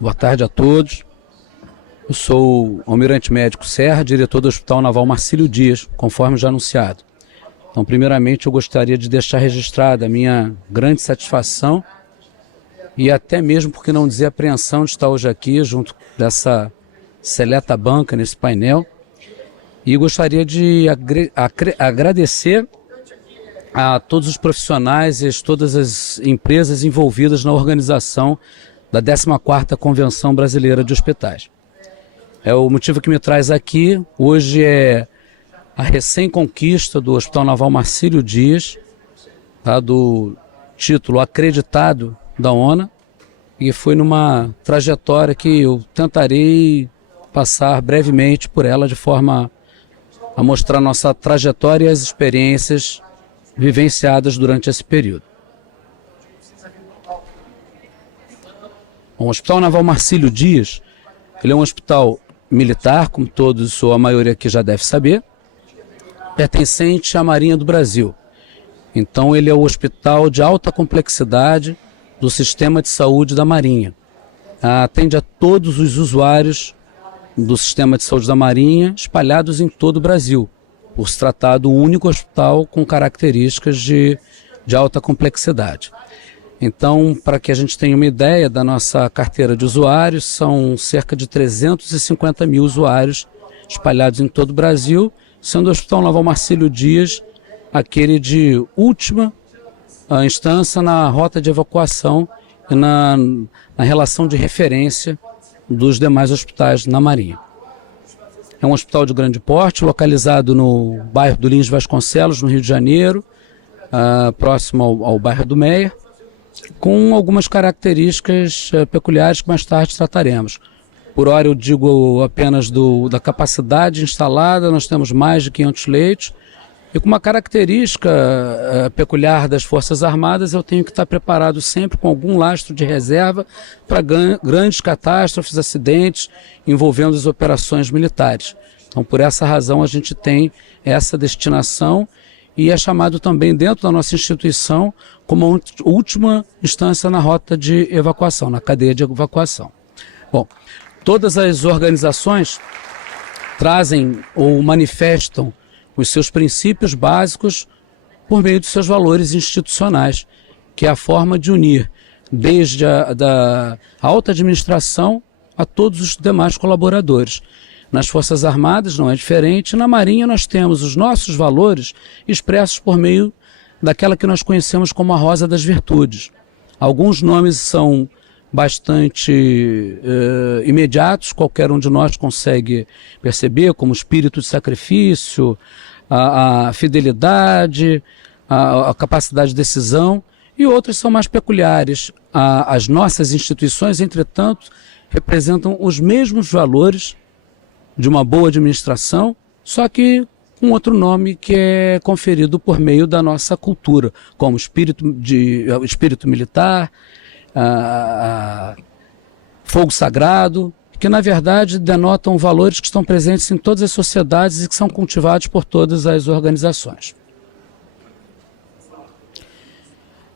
Boa tarde a todos. Eu sou o Almirante Médico Serra, diretor do Hospital Naval Marcílio Dias, conforme já anunciado. Então, primeiramente, eu gostaria de deixar registrada a minha grande satisfação e até mesmo, por que não dizer, apreensão de estar hoje aqui, junto dessa seleta banca nesse painel. E gostaria de agradecer a todos os profissionais e todas as empresas envolvidas na organização da 14ª Convenção Brasileira de Hospitais. O motivo que me traz aqui hoje é a recém-conquista do Hospital Naval Marcílio Dias, tá, do título acreditado da ONA, e foi numa trajetória que eu tentarei passar brevemente por ela de forma a mostrar nossa trajetória e as experiências vivenciadas durante esse período. O Hospital Naval Marcílio Dias, ele é um hospital militar, como todos ou a maioria aqui já deve saber, pertencente à Marinha do Brasil. Então ele é o hospital de alta complexidade do sistema de saúde da Marinha. Atende a todos os usuários do sistema de saúde da Marinha espalhados em todo o Brasil, por se tratar do único hospital com características de alta complexidade. Então, para que a gente tenha uma ideia da nossa carteira de usuários, são cerca de 350 mil usuários espalhados em todo o Brasil, sendo o Hospital Naval Marcílio Dias aquele de última instância na rota de evacuação e na relação de referência dos demais hospitais na Marinha. É um hospital de grande porte, localizado no bairro do Lins Vasconcelos, no Rio de Janeiro, próximo ao bairro do Meia, com algumas características peculiares que mais tarde trataremos. Por hora eu digo apenas da capacidade instalada, nós temos mais de 500 leitos, e com uma característica peculiar das Forças Armadas, eu tenho que estar preparado sempre com algum lastro de reserva para grandes catástrofes, acidentes envolvendo as operações militares. Então, por essa razão, a gente tem essa destinação e é chamado também dentro da nossa instituição como a última instância na rota de evacuação, na cadeia de evacuação. Bom, todas as organizações trazem ou manifestam os seus princípios básicos por meio dos seus valores institucionais, que é a forma de unir desde da alta administração a todos os demais colaboradores. Nas Forças Armadas não é diferente, na Marinha nós temos os nossos valores expressos por meio daquela que nós conhecemos como a Rosa das Virtudes. Alguns nomes são bastante imediatos, qualquer um de nós consegue perceber, como espírito de sacrifício, a fidelidade, a capacidade de decisão, e outros são mais peculiares. As nossas instituições, entretanto, representam os mesmos valores de uma boa administração, só que com outro nome que é conferido por meio da nossa cultura, como espírito militar, fogo sagrado, que na verdade denotam valores que estão presentes em todas as sociedades e que são cultivados por todas as organizações.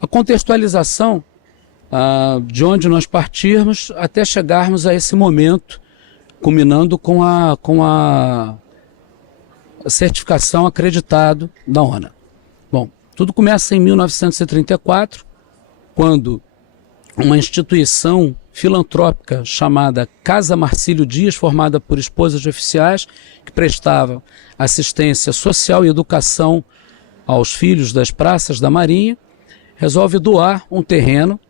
A contextualização de onde nós partirmos até chegarmos a esse momento, culminando com a certificação acreditado da ONA. Bom, tudo começa em 1934, quando uma instituição filantrópica chamada Casa Marcílio Dias, formada por esposas de oficiais que prestavam assistência social e educação aos filhos das praças da Marinha, resolve doar um terreno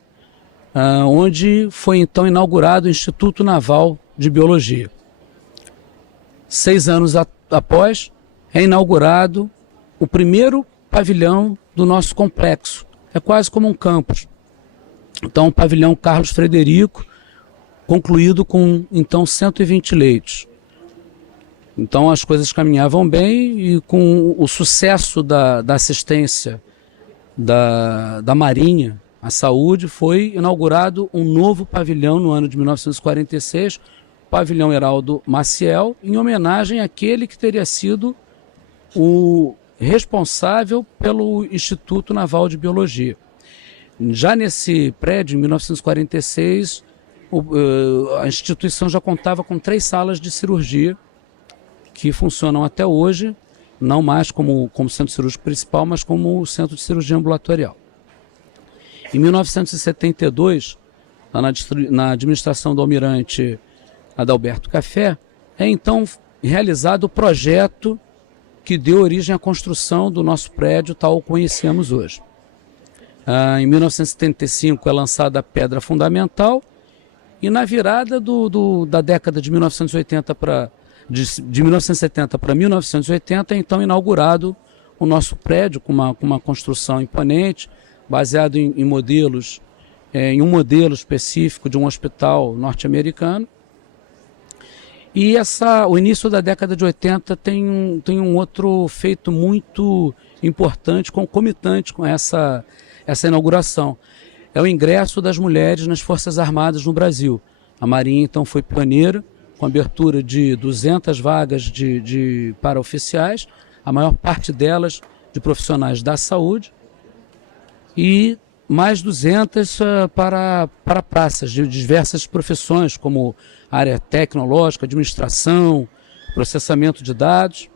onde foi então inaugurado o Instituto Naval de Biologia. 6 anos após, é inaugurado o primeiro pavilhão do nosso complexo. É quase como um campus. Então, o pavilhão Carlos Frederico, concluído com, então, 120 leitos. Então, as coisas caminhavam bem e com o sucesso da assistência da Marinha à saúde, foi inaugurado um novo pavilhão no ano de 1946, o pavilhão Heraldo Maciel, em homenagem àquele que teria sido o responsável pelo Instituto Naval de Biologia. Já nesse prédio, em 1946, a instituição já contava com 3 salas de cirurgia que funcionam até hoje, não mais como centro cirúrgico principal, mas como centro de cirurgia ambulatorial. Em 1972, na administração do almirante Adalberto Café, é então realizado o projeto que deu origem à construção do nosso prédio tal o conhecemos hoje. Em 1975 é lançada a pedra fundamental e na virada da década de 1970 de 1970 para 1980 é então inaugurado o nosso prédio com uma construção imponente, baseado em modelos, em um modelo específico de um hospital norte-americano. E o início da década de 80 tem um outro feito muito importante, concomitante com essa inauguração. É o ingresso das mulheres nas Forças Armadas no Brasil. A Marinha, então, foi pioneira, com abertura de 200 vagas para oficiais, a maior parte delas de profissionais da saúde, e mais 200 para praças de diversas profissões, como área tecnológica, administração, processamento de dados.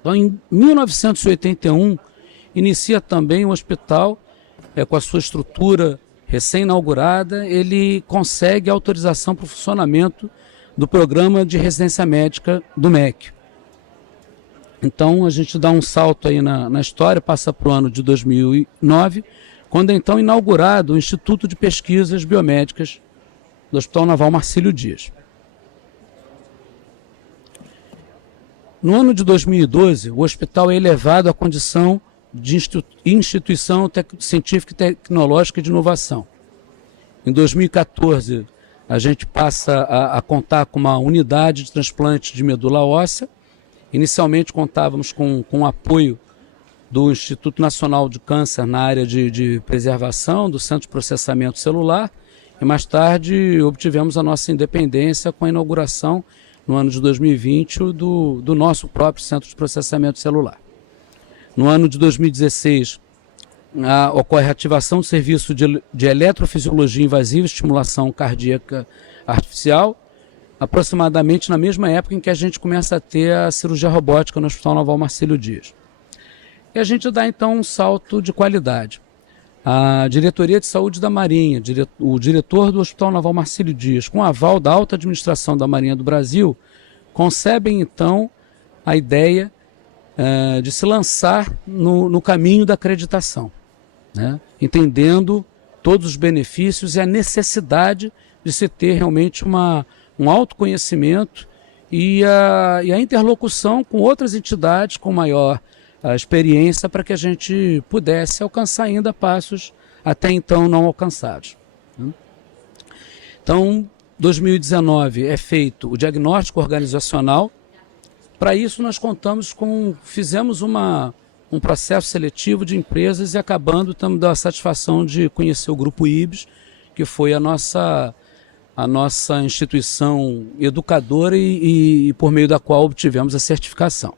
Então, em 1981, inicia também o hospital, com a sua estrutura recém-inaugurada, ele consegue autorização para o funcionamento do programa de residência médica do MEC. Então, a gente dá um salto aí na história, passa para o ano de 2009, quando é então inaugurado o Instituto de Pesquisas Biomédicas do Hospital Naval Marcílio Dias. No ano de 2012, o hospital é elevado à condição de instituição científica e tecnológica de inovação. Em 2014, a gente passa a contar com uma unidade de transplante de medula óssea. Inicialmente contávamos com o apoio do Instituto Nacional de Câncer na área de preservação, do Centro de Processamento Celular, e mais tarde obtivemos a nossa independência com a inauguração, no ano de 2020, do nosso próprio Centro de Processamento Celular. No ano de 2016, ocorre a ativação do serviço de eletrofisiologia invasiva e estimulação cardíaca artificial, aproximadamente na mesma época em que a gente começa a ter a cirurgia robótica no Hospital Naval Marcílio Dias. E a gente dá então um salto de qualidade. A Diretoria de Saúde da Marinha, o diretor do Hospital Naval Marcílio Dias, com aval da alta administração da Marinha do Brasil, concebem então a ideia de se lançar no caminho da acreditação, né? Entendendo todos os benefícios e a necessidade de se ter realmente um autoconhecimento e a interlocução com outras entidades com maior experiência para que a gente pudesse alcançar ainda passos até então não alcançados. Então, 2019 é feito o diagnóstico organizacional. Para isso nós fizemos um processo seletivo de empresas e acabando tendo a satisfação de conhecer o Grupo IBS, que foi a nossa instituição educadora e por meio da qual obtivemos a certificação.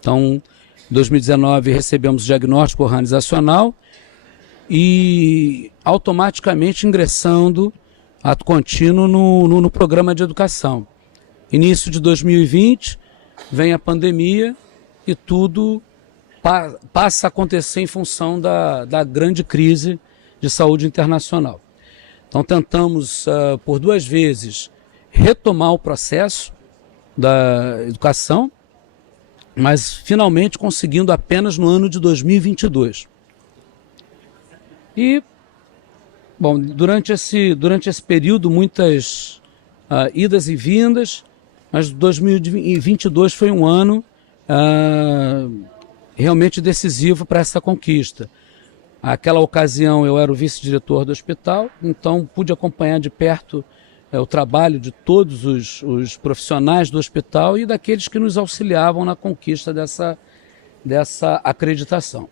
Então, em 2019 recebemos o diagnóstico organizacional e automaticamente ingressando ato contínuo no programa de educação. Início de 2020, vem a pandemia e tudo passa a acontecer em função da grande crise de saúde internacional. Então tentamos por 2 vezes retomar o processo da educação, mas finalmente conseguindo apenas no ano de 2022. E, bom, durante esse período muitas idas e vindas, mas 2022 foi um ano realmente decisivo para essa conquista. Naquela ocasião eu era o vice-diretor do hospital, então pude acompanhar de perto o trabalho de todos os profissionais do hospital e daqueles que nos auxiliavam na conquista dessa acreditação.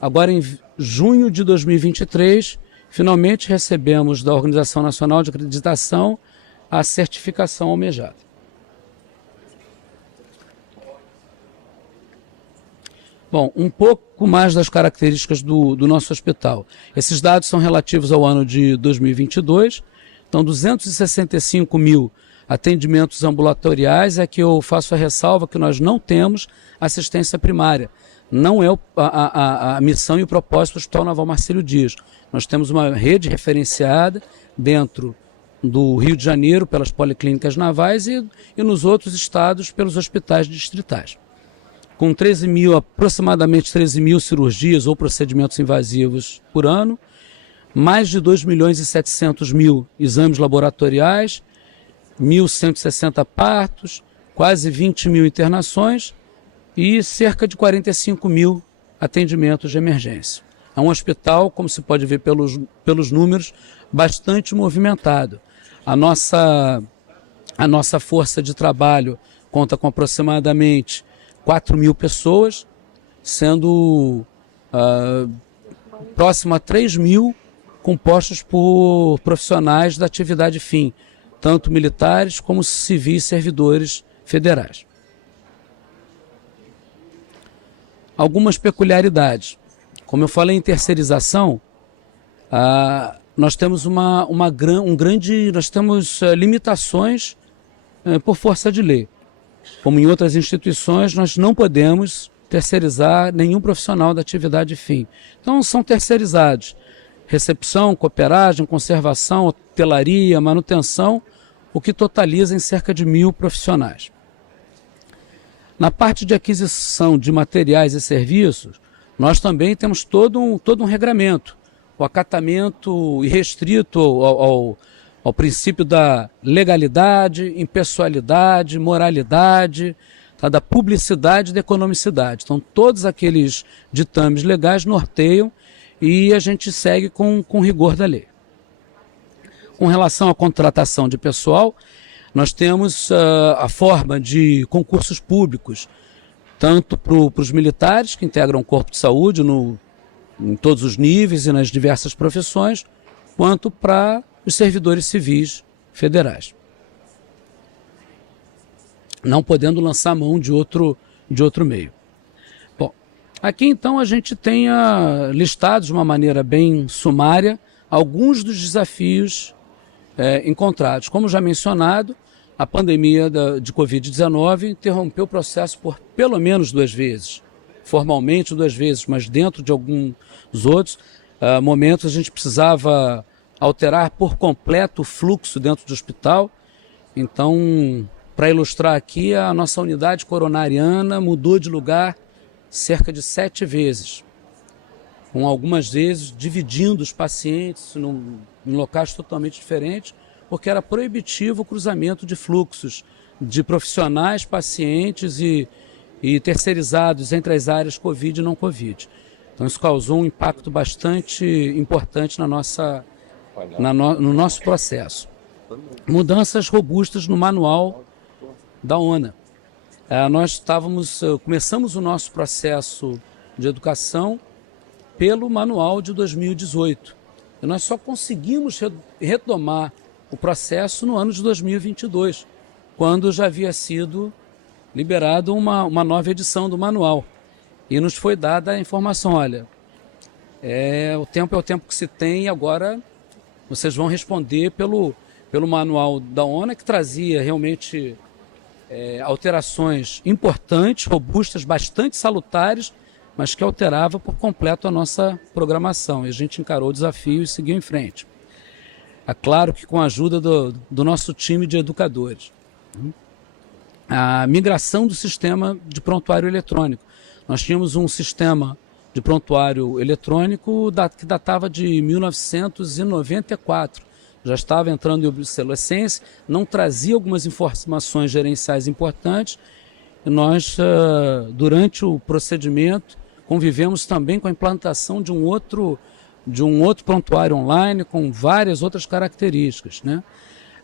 Agora, em junho de 2023, finalmente recebemos da Organização Nacional de Acreditação a certificação almejada. Bom, um pouco mais das características do nosso hospital. Esses dados são relativos ao ano de 2022, então 265 mil atendimentos ambulatoriais. É que eu faço a ressalva que nós não temos assistência primária. Não é a missão e o propósito do Hospital Naval Marcílio Dias. Nós temos uma rede referenciada dentro do Rio de Janeiro pelas policlínicas navais e nos outros estados pelos hospitais distritais. Com aproximadamente 13 mil cirurgias ou procedimentos invasivos por ano, mais de 2 milhões e 700 mil exames laboratoriais, 1.160 partos, quase 20 mil internações e cerca de 45 mil atendimentos de emergência. É um hospital, como se pode ver pelos números, bastante movimentado. A nossa força de trabalho conta com aproximadamente 4 mil pessoas, sendo próximo a 3 mil compostos por profissionais da atividade fim, tanto militares como civis servidores federais. Algumas peculiaridades. Como eu falei em terceirização, nós temos nós temos limitações por força de lei. Como em outras instituições, nós não podemos terceirizar nenhum profissional da atividade fim. Então, são terceirizados recepção, cooperagem, conservação, hotelaria, manutenção, o que totaliza em cerca de 1.000 profissionais. Na parte de aquisição de materiais e serviços, nós também temos todo um regramento. O acatamento irrestrito ao princípio da legalidade, impessoalidade, moralidade, tá, da publicidade e da economicidade. Então, todos aqueles ditames legais norteiam e a gente segue com rigor da lei. Com relação à contratação de pessoal, nós temos a forma de concursos públicos, tanto para os militares, que integram o corpo de saúde em todos os níveis e nas diversas profissões, quanto para os servidores civis federais, não podendo lançar mão de outro meio. Bom, aqui então a gente tem listados de uma maneira bem sumária alguns dos desafios encontrados. Como já mencionado, a pandemia de Covid-19 interrompeu o processo por pelo menos 2 vezes, formalmente 2 vezes, mas dentro de alguns outros momentos a gente precisava alterar por completo o fluxo dentro do hospital. Então, para ilustrar aqui, a nossa unidade coronariana mudou de lugar cerca de 7 vezes, com algumas vezes dividindo os pacientes em locais totalmente diferentes, porque era proibitivo o cruzamento de fluxos de profissionais, pacientes e terceirizados entre as áreas Covid e não Covid. Então isso causou um impacto bastante importante no nosso processo. Mudanças robustas no manual da ONA. Nós começamos o nosso processo de educação pelo manual de 2018. E nós só conseguimos retomar o processo no ano de 2022, quando já havia sido liberado uma nova edição do manual. E nos foi dada a informação, olha, o tempo é o tempo que se tem e agora vocês vão responder pelo manual da ONU, que trazia realmente alterações importantes, robustas, bastante salutares, mas que alterava por completo a nossa programação. E a gente encarou o desafio e seguiu em frente. É claro que com a ajuda do nosso time de educadores. A migração do sistema de prontuário eletrônico. Nós tínhamos um sistema de prontuário eletrônico que datava de 1994. Já estava entrando em obsolescência, não trazia algumas informações gerenciais importantes. E nós, durante o procedimento, convivemos também com a implantação de um outro prontuário online com várias outras características, né?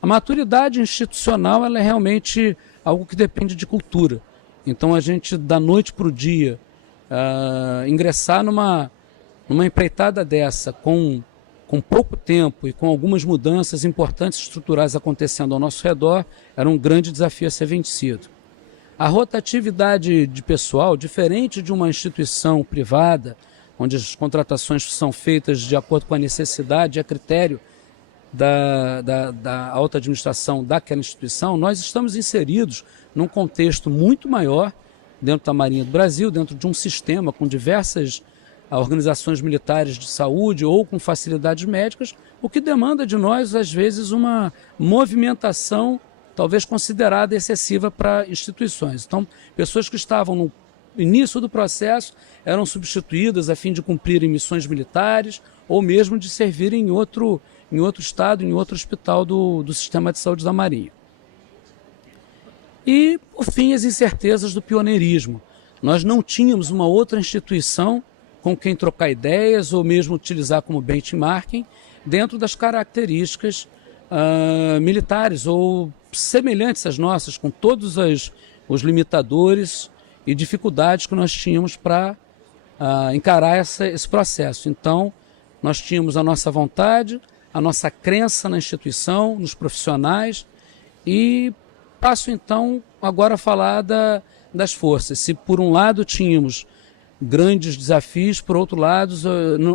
A maturidade institucional ela é realmente algo que depende de cultura. Então a gente, da noite para o dia, ingressar numa empreitada dessa com pouco tempo e com algumas mudanças importantes estruturais acontecendo ao nosso redor, era um grande desafio a ser vencido. A rotatividade de pessoal, diferente de uma instituição privada, onde as contratações são feitas de acordo com a necessidade e a critério da alta administração daquela instituição, nós estamos inseridos num contexto muito maior dentro da Marinha do Brasil, dentro de um sistema com diversas organizações militares de saúde ou com facilidades médicas, o que demanda de nós, às vezes, uma movimentação talvez considerada excessiva para instituições. Então, pessoas que estavam no início do processo eram substituídas a fim de cumprirem missões militares ou mesmo de servirem em outro estado, em outro hospital do sistema de saúde da Marinha. E, por fim, as incertezas do pioneirismo. Nós não tínhamos uma outra instituição com quem trocar ideias ou mesmo utilizar como benchmarking dentro das características militares ou semelhantes às nossas, com todos os limitadores e dificuldades que nós tínhamos para encarar esse processo. Então, nós tínhamos a nossa vontade, a nossa crença na instituição, nos profissionais, e passo então agora a falar das forças. Se por um lado tínhamos grandes desafios, por outro lado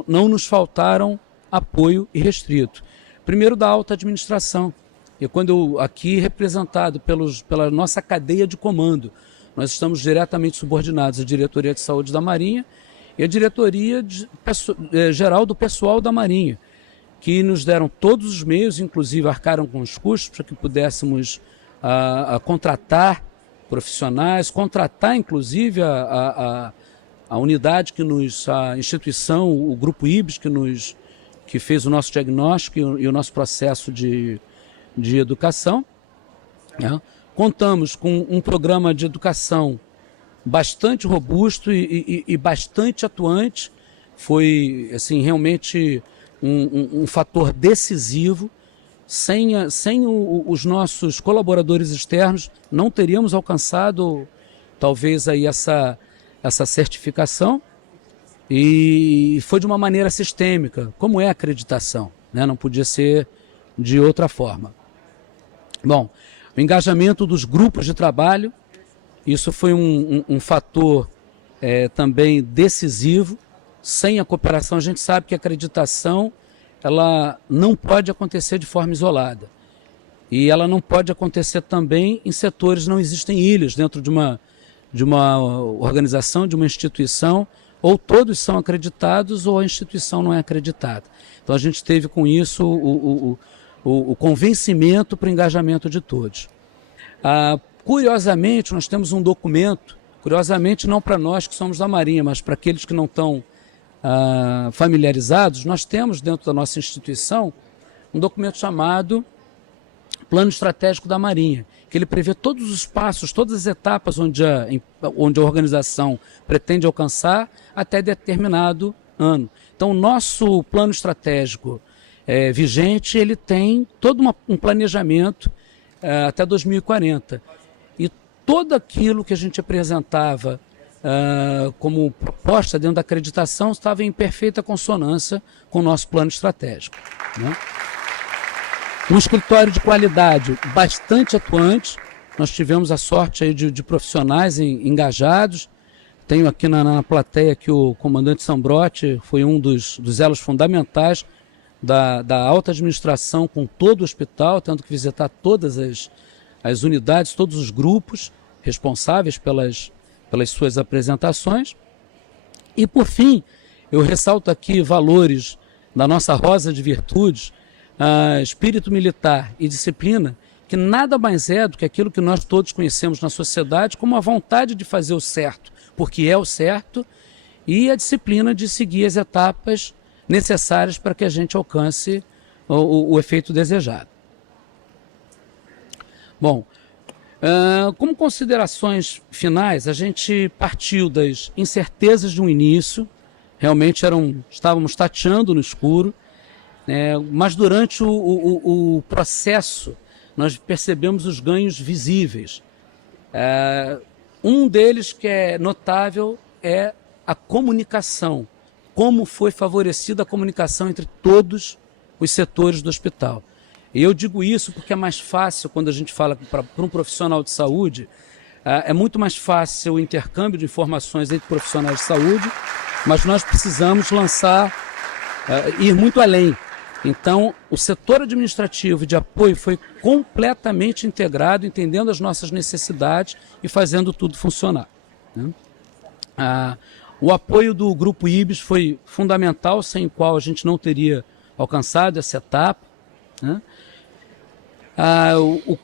não nos faltaram apoio irrestrito. Primeiro, da alta administração. E quando aqui representado pela nossa cadeia de comando, nós estamos diretamente subordinados à Diretoria de Saúde da Marinha e à Diretoria Geral do Pessoal da Marinha, que nos deram todos os meios, inclusive arcaram com os custos para que pudéssemos contratar profissionais, contratar inclusive a unidade a instituição, o Grupo IBS, que fez o nosso diagnóstico e o nosso processo de educação. Né? Contamos com um programa de educação bastante robusto e bastante atuante. Foi assim, realmente um fator decisivo. Sem os nossos colaboradores externos, não teríamos alcançado talvez aí essa certificação, e foi de uma maneira sistêmica, como é a acreditação, né? Não podia ser de outra forma. Bom, o engajamento dos grupos de trabalho, isso foi um fator também decisivo. Sem a cooperação, a gente sabe que a acreditação ela não pode acontecer de forma isolada. E ela não pode acontecer também em setores, não existem ilhas dentro de uma organização, de uma instituição, ou todos são acreditados ou a instituição não é acreditada. Então a gente teve com isso o convencimento para o engajamento de todos. Curiosamente, nós temos um documento, curiosamente não para nós que somos da Marinha, mas para aqueles que não estão familiarizados, nós temos dentro da nossa instituição um documento chamado Plano Estratégico da Marinha, que ele prevê todos os passos, todas as etapas onde a organização pretende alcançar até determinado ano. Então, o nosso plano estratégico vigente, ele tem todo um planejamento até 2040. E tudo aquilo que a gente apresentava como proposta dentro da acreditação estava em perfeita consonância com o nosso plano estratégico. Né? Um escritório de qualidade bastante atuante, nós tivemos a sorte aí de profissionais engajados. Tenho aqui na plateia que o comandante Sambrotti foi um dos elos fundamentais da alta administração com todo o hospital, tendo que visitar todas as unidades, todos os grupos responsáveis pelas suas apresentações. E, por fim, eu ressalto aqui valores da nossa rosa de virtudes, espírito militar e disciplina, que nada mais é do que aquilo que nós todos conhecemos na sociedade como a vontade de fazer o certo, porque é o certo, e a disciplina de seguir as etapas necessárias para que a gente alcance o efeito desejado. Bom, como considerações finais, a gente partiu das incertezas de um início, realmente estávamos tateando no escuro, mas durante o processo nós percebemos os ganhos visíveis. Um deles que é notável é a comunicação, como foi favorecida a comunicação entre todos os setores do hospital. E eu digo isso porque é mais fácil quando a gente fala para um profissional de saúde É muito mais fácil o intercâmbio de informações entre profissionais de saúde, mas nós precisamos ir muito além. Então, o setor administrativo e de apoio foi completamente integrado, entendendo as nossas necessidades e fazendo tudo funcionar, né? O apoio do Grupo IBS foi fundamental, sem o qual a gente não teria alcançado essa etapa, né? O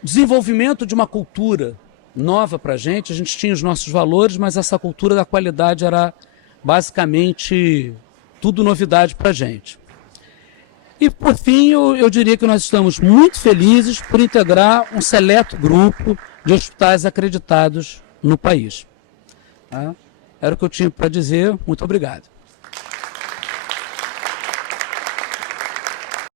desenvolvimento de uma cultura nova para a gente tinha os nossos valores, mas essa cultura da qualidade era basicamente tudo novidade para a gente. E, por fim, eu diria que nós estamos muito felizes por integrar um seleto grupo de hospitais acreditados no país. Tá? Era o que eu tinha para dizer. Muito obrigado.